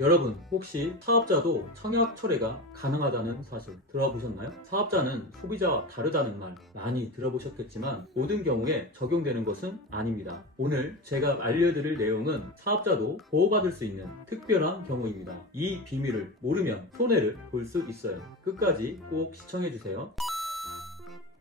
여러분, 혹시 사업자도 청약 철회가 가능하다는 사실 들어보셨나요? 사업자는 소비자와 다르다는 말 많이 들어보셨겠지만 모든 경우에 적용되는 것은 아닙니다. 오늘 제가 알려드릴 내용은 사업자도 보호받을 수 있는 특별한 경우입니다. 이 비밀을 모르면 손해를 볼 수 있어요. 끝까지 꼭 시청해주세요.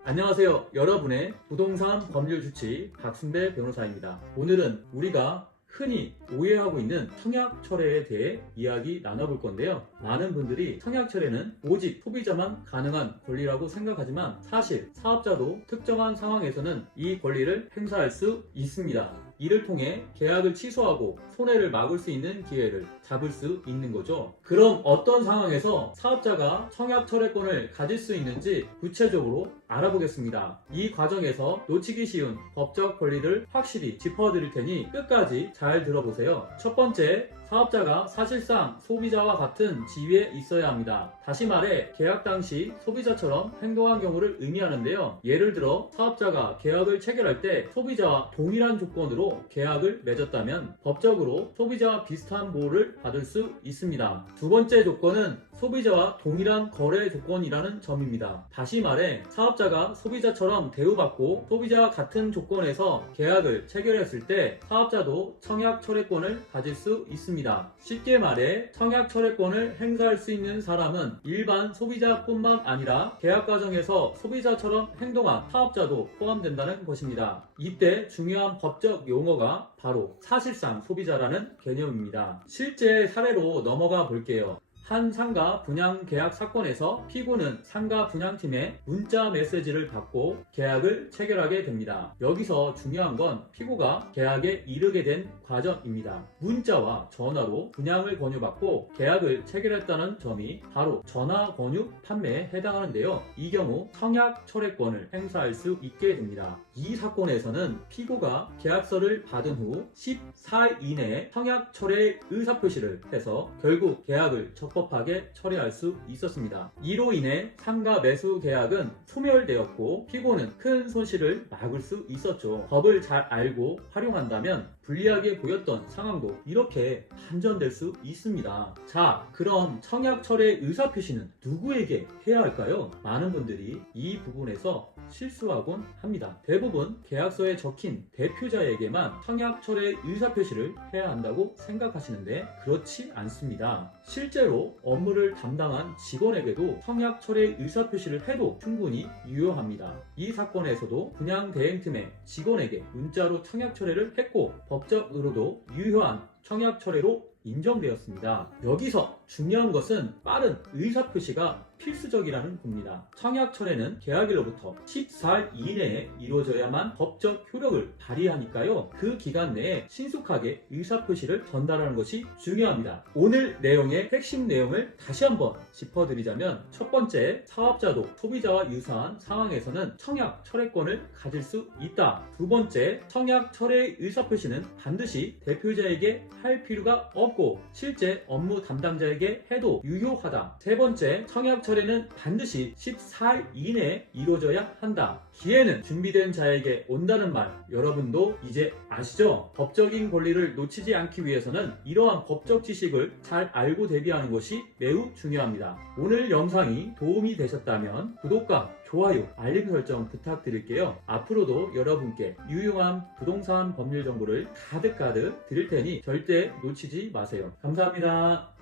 안녕하세요. 여러분의 부동산 법률 주치 박순배 변호사입니다. 오늘은 우리가 흔히 오해하고 있는 청약 철회에 대해 이야기 나눠볼 건데요. 많은 분들이 청약 철회는 오직 소비자만 가능한 권리라고 생각하지만 사실 사업자도 특정한 상황에서는 이 권리를 행사할 수 있습니다. 이를 통해 계약을 취소하고 손해를 막을 수 있는 기회를 잡을 수 있는 거죠. 그럼 어떤 상황에서 사업자가 청약 철회권을 가질 수 있는지 구체적으로 알아보겠습니다. 이 과정에서 놓치기 쉬운 법적 권리를 확실히 짚어드릴 테니 끝까지 잘 들어보세요. 첫 번째, 사업자가 사실상 소비자와 같은 지위에 있어야 합니다. 다시 말해 계약 당시 소비자처럼 행동한 경우를 의미하는데요. 예를 들어 사업자가 계약을 체결할 때 소비자와 동일한 조건으로 계약을 맺었다면 법적으로 소비자와 비슷한 보호를 받을 수 있습니다. 두 번째 조건은 소비자와 동일한 거래 조건이라는 점입니다. 다시 말해 사업자가 소비자처럼 대우받고 소비자와 같은 조건에서 계약을 체결했을 때 사업자도 청약 철회권을 가질 수 있습니다. 쉽게 말해 청약 철회권을 행사할 수 있는 사람은 일반 소비자뿐만 아니라 계약 과정에서 소비자처럼 행동한 사업자도 포함된다는 것입니다. 이때 중요한 법적 용어가 바로 사실상 소비자라는 개념입니다. 실제 사례로 넘어가 볼게요. 한 상가 분양 계약 사건에서 피고는 상가 분양팀에 문자 메시지를 받고 계약을 체결하게 됩니다. 여기서 중요한 건 피고가 계약에 이르게 된 과정입니다. 문자와 전화로 분양을 권유받고 계약을 체결했다는 점이 바로 전화 권유 판매에 해당하는데요. 이 경우 청약 철회권을 행사할 수 있게 됩니다. 이 사건에서는 피고가 계약서를 받은 후 14일 이내에 청약 철회 의사표시를 해서 결국 계약을 적법하게 처리할 수 있었습니다. 이로 인해 상가 매수 계약은 소멸되었고 피고는 큰 손실을 막을 수 있었죠. 법을 잘 알고 활용한다면 불리하게 보였던 상황도 이렇게 반전될 수 있습니다. 자, 그럼 청약 철회 의사표시는 누구에게 해야 할까요? 많은 분들이 이 부분에서 실수하곤 합니다. 대부분 계약서에 적힌 대표자에게만 청약 철회 의사표시를 해야 한다고 생각하시는데 그렇지 않습니다. 실제로 업무를 담당한 직원에게도 청약 철회 의사표시를 해도 충분히 유효합니다. 이 사건에서도 분양 대행팀의 직원에게 문자로 청약 철회를 했고 법적으로도 유효한 청약 철회로 인정되었습니다. 여기서 중요한 것은 빠른 의사표시가 필수적이라는 겁니다. 청약 철회는 계약일로부터 14일 이내에 이루어져야만 법적 효력을 발휘하니까요. 그 기간 내에 신속하게 의사표시를 전달하는 것이 중요합니다. 오늘 내용의 핵심 내용을 다시 한번 짚어드리자면 첫 번째, 사업자도 소비자와 유사한 상황에서는 청약 철회권을 가질 수 있다. 두 번째, 청약 철회 의사표시는 반드시 대표자에게 할 필요가 없고 실제 업무 담당자에게 해도 유효하다. 세 번째, 청약 철회는 반드시 14일 이내에 이루어져야 한다. 기회는 준비된 자에게 온다는 말 여러분도 이제 아시죠? 법적인 권리를 놓치지 않기 위해서는 이러한 법적 지식을 잘 알고 대비하는 것이 매우 중요합니다. 오늘 영상이 도움이 되셨다면 구독과 좋아요, 알림 설정 부탁드릴게요. 앞으로도 여러분께 유용한 부동산 법률 정보를 가득가득 드릴 테니 절대 놓치지 마세요. 감사합니다.